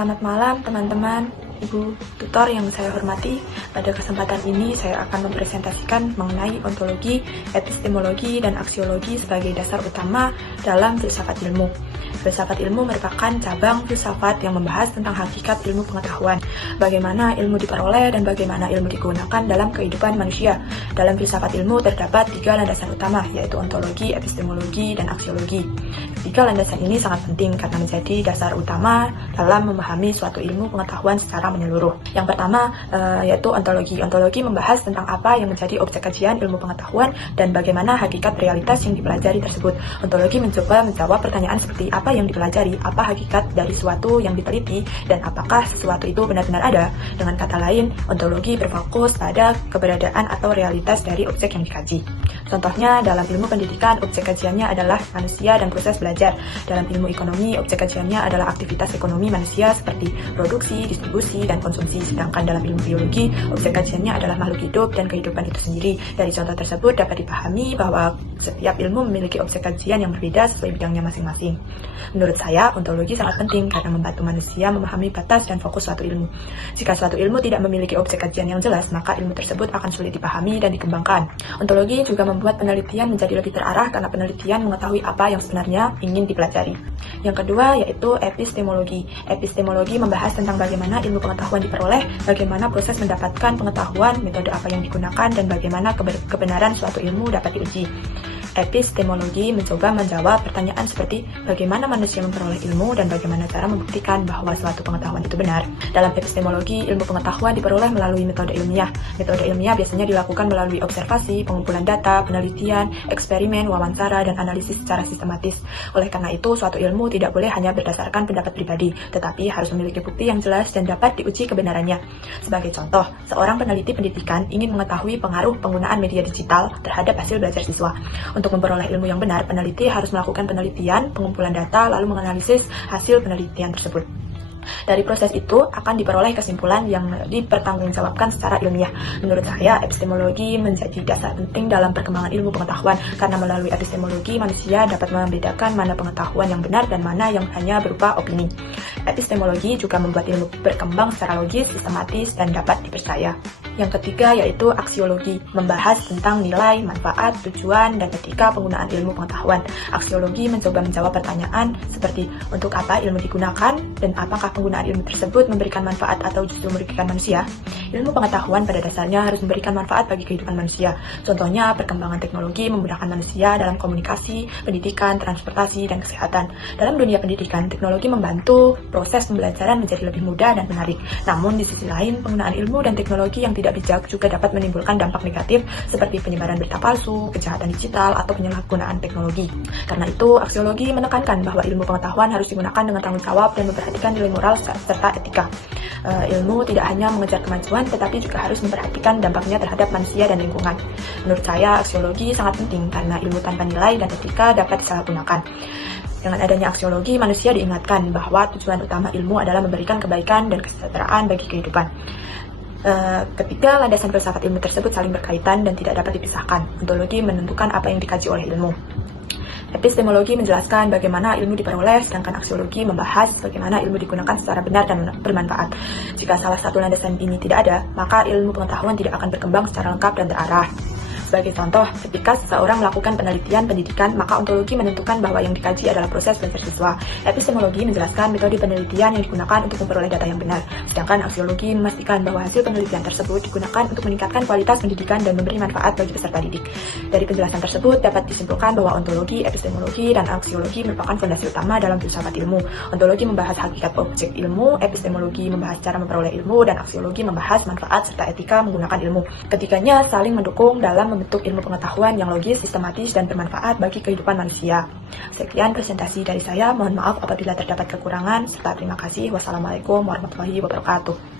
Selamat malam teman-teman, Ibu tutor yang saya hormati. Pada kesempatan ini saya akan mempresentasikan mengenai ontologi, epistemologi, dan aksiologi sebagai dasar utama dalam filsafat ilmu. Filsafat ilmu merupakan cabang filsafat yang membahas tentang hakikat ilmu pengetahuan, bagaimana ilmu diperoleh dan bagaimana ilmu digunakan dalam kehidupan manusia. Dalam filsafat ilmu terdapat 3 landasan utama, yaitu ontologi, epistemologi, dan aksiologi. 3 landasan ini sangat penting karena menjadi dasar utama dalam memahami suatu ilmu pengetahuan secara menyeluruh. Yang pertama yaitu ontologi. Ontologi membahas tentang apa yang menjadi objek kajian ilmu pengetahuan dan bagaimana hakikat realitas yang dipelajari tersebut. Ontologi mencoba menjawab pertanyaan seperti apa yang dipelajari, apa hakikat dari suatu yang diteliti, dan apakah sesuatu itu benar-benar ada. Dengan kata lain, ontologi berfokus pada keberadaan atau realitas dari objek yang dikaji. Contohnya, dalam ilmu pendidikan, objek kajiannya adalah manusia dan proses belajar. Dalam ilmu ekonomi, objek kajiannya adalah aktivitas ekonomi manusia seperti produksi, distribusi, dan konsumsi. Sedangkan dalam ilmu biologi, objek kajiannya adalah makhluk hidup dan kehidupan itu sendiri. Dari contoh tersebut dapat dipahami bahwa setiap ilmu memiliki objek kajian yang berbeda sesuai bidangnya masing-masing. Menurut saya, ontologi sangat penting karena membantu manusia memahami batas dan fokus suatu ilmu. Jika suatu ilmu tidak memiliki objek kajian yang jelas, maka ilmu tersebut akan sulit dipahami dan dikembangkan. Ontologi juga membuat penelitian menjadi lebih terarah karena penelitian mengetahui apa yang sebenarnya ingin dipelajari. Yang kedua yaitu epistemologi. Epistemologi membahas tentang bagaimana ilmu pengetahuan diperoleh, bagaimana proses mendapatkan pengetahuan, metode apa yang digunakan, dan bagaimana kebenaran suatu ilmu dapat diuji. Epistemologi mencoba menjawab pertanyaan seperti bagaimana manusia memperoleh ilmu dan bagaimana cara membuktikan bahwa suatu pengetahuan itu benar. Dalam epistemologi, ilmu pengetahuan diperoleh melalui metode ilmiah. Metode ilmiah biasanya dilakukan melalui observasi, pengumpulan data, penelitian, eksperimen, wawancara, dan analisis secara sistematis. Oleh karena itu, suatu ilmu tidak boleh hanya berdasarkan pendapat pribadi, tetapi harus memiliki bukti yang jelas dan dapat diuji kebenarannya. Sebagai contoh, seorang peneliti pendidikan ingin mengetahui pengaruh penggunaan media digital terhadap hasil belajar siswa. Untuk memperoleh ilmu yang benar, peneliti harus melakukan penelitian, pengumpulan data, lalu menganalisis hasil penelitian tersebut. Dari proses itu akan diperoleh kesimpulan yang dipertanggungjawabkan secara ilmiah. Menurut saya, epistemologi menjadi dasar penting dalam perkembangan ilmu pengetahuan karena melalui epistemologi manusia dapat membedakan mana pengetahuan yang benar dan mana yang hanya berupa opini. Epistemologi juga membuat ilmu berkembang secara logis, sistematis, dan dapat dipercaya. Yang ketiga yaitu aksiologi, membahas tentang nilai, manfaat, tujuan, dan etika penggunaan ilmu pengetahuan. Aksiologi mencoba menjawab pertanyaan seperti untuk apa ilmu digunakan dan apakah penggunaan ilmu tersebut memberikan manfaat atau justru merugikan manusia. Ilmu pengetahuan pada dasarnya harus memberikan manfaat bagi kehidupan manusia. Contohnya, perkembangan teknologi memudahkan manusia dalam komunikasi, pendidikan, transportasi, dan kesehatan. Dalam dunia pendidikan, teknologi membantu proses pembelajaran menjadi lebih mudah dan menarik. Namun, di sisi lain, penggunaan ilmu dan teknologi yang tidak bijak juga dapat menimbulkan dampak negatif seperti penyebaran berita palsu, kejahatan digital, atau penyalahgunaan teknologi. Karena itu, aksiologi menekankan bahwa ilmu pengetahuan harus digunakan dengan tanggung jawab dan memperhatikan nilai moral serta etika. Ilmu tidak hanya mengejar kemajuan, tetapi juga harus memperhatikan dampaknya terhadap manusia dan lingkungan. Menurut saya, aksiologi sangat penting karena ilmu tanpa nilai dan etika dapat disalahgunakan. Dengan adanya aksiologi, manusia diingatkan bahwa tujuan utama ilmu adalah memberikan kebaikan dan kesejahteraan bagi kehidupan. Ketiga landasan filsafat ilmu tersebut saling berkaitan dan tidak dapat dipisahkan. Ontologi menentukan apa yang dikaji oleh ilmu. Epistemologi menjelaskan bagaimana ilmu diperoleh, sedangkan aksiologi membahas bagaimana ilmu digunakan secara benar dan bermanfaat. Jika salah satu landasan ini tidak ada, maka ilmu pengetahuan tidak akan berkembang secara lengkap dan terarah. Sebagai contoh, ketika seseorang melakukan penelitian pendidikan, maka ontologi menentukan bahwa yang dikaji adalah proses belajar siswa. Epistemologi menjelaskan metode penelitian yang digunakan untuk memperoleh data yang benar. Sedangkan aksiologi memastikan bahwa hasil penelitian tersebut digunakan untuk meningkatkan kualitas pendidikan dan memberi manfaat bagi peserta didik. Dari penjelasan tersebut dapat disimpulkan bahwa ontologi, epistemologi, dan aksiologi merupakan fondasi utama dalam filsafat ilmu. Ontologi membahas hakikat objek ilmu, epistemologi membahas cara memperoleh ilmu, dan aksiologi membahas manfaat serta etika menggunakan ilmu. Ketiganya saling mendukung dalam membentuk ilmu pengetahuan yang logis, sistematis, dan bermanfaat bagi kehidupan manusia. Sekian presentasi dari saya, mohon maaf apabila terdapat kekurangan, serta terima kasih. Wassalamualaikum warahmatullahi wabarakatuh.